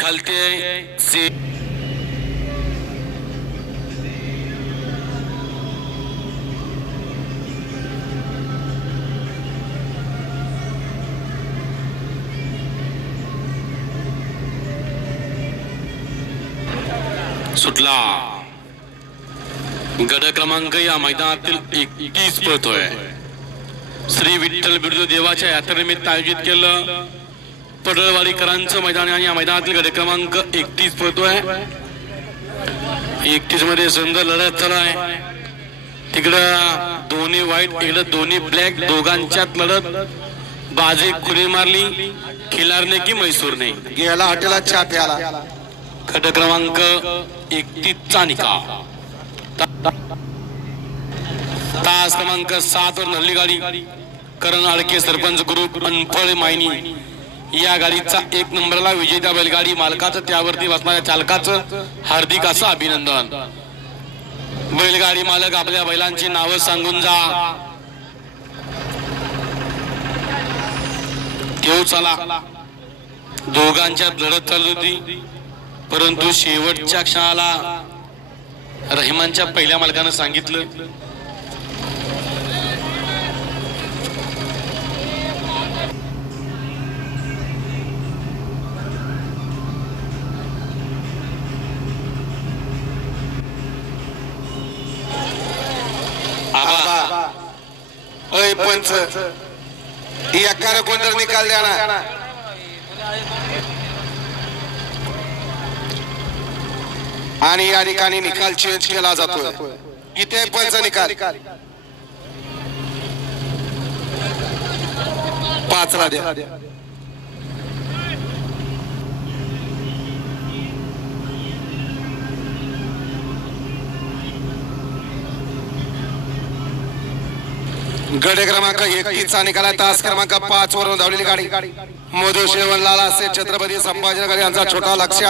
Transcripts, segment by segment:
खालते से सुटला गड क्रमांक या मैदानातील 31 पळतोय। श्री विठ्ठल बिरजू देवाच्या यात्रेनिमित्त आयोजित केलं पडळवाडीकरांचं मैदान आणि या मैदानातील गड क्रमांक 31 पळतोय। 31 मध्ये सुंदर लढत चालू आहे। तिकडं दोन्ही व्हाईट इकडं दोन्ही ब्लॅक, दोघांच्यात लढत। बाजी कुणी मारली, खिलारने की मैसूरने? गेला हॉटेलात चहा प्याला। गट क्रमांक 31 चा निकाल। तास क्रमांक 7 वर नल्ली गाडी करण आडके सरपंच ग्रुप अनफळ मायनी या गाडीचा 1 नंबरला विजेता बैलगाडी मालकाचं त्यावरती बसणाऱ्या चालकाचं हार्दिक असं अभिनंदन। बैलगाडी मालक आपल्या बैलांची नावं सांगून जा। देव चला दोघांच्यात लढत चालू होती, परंतु शेवटच्या क्षणाला रहिमानच्या पहिल्या मालकानं सांगितलं ओय पंच एकाने कोणतर निकाल द्या ना। आणि या ठिकाणी निकाल चेंज केला जातोय। इथे पंच निकाल 5 ला द्या। गड क्रमांक 31 चा निकाल आहे। तास क्रमांक 5 वरून धावलेली गाडी मधु शेवणलाल असे छत्रपती संभाजीनगर यांचा छोटा लक्ष्य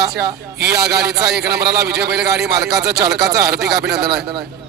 या गाडीचा 1 नंबरला विजय बैलगाडी मालकाचं चालकाचं हार्दिक अभिनंदन आहे।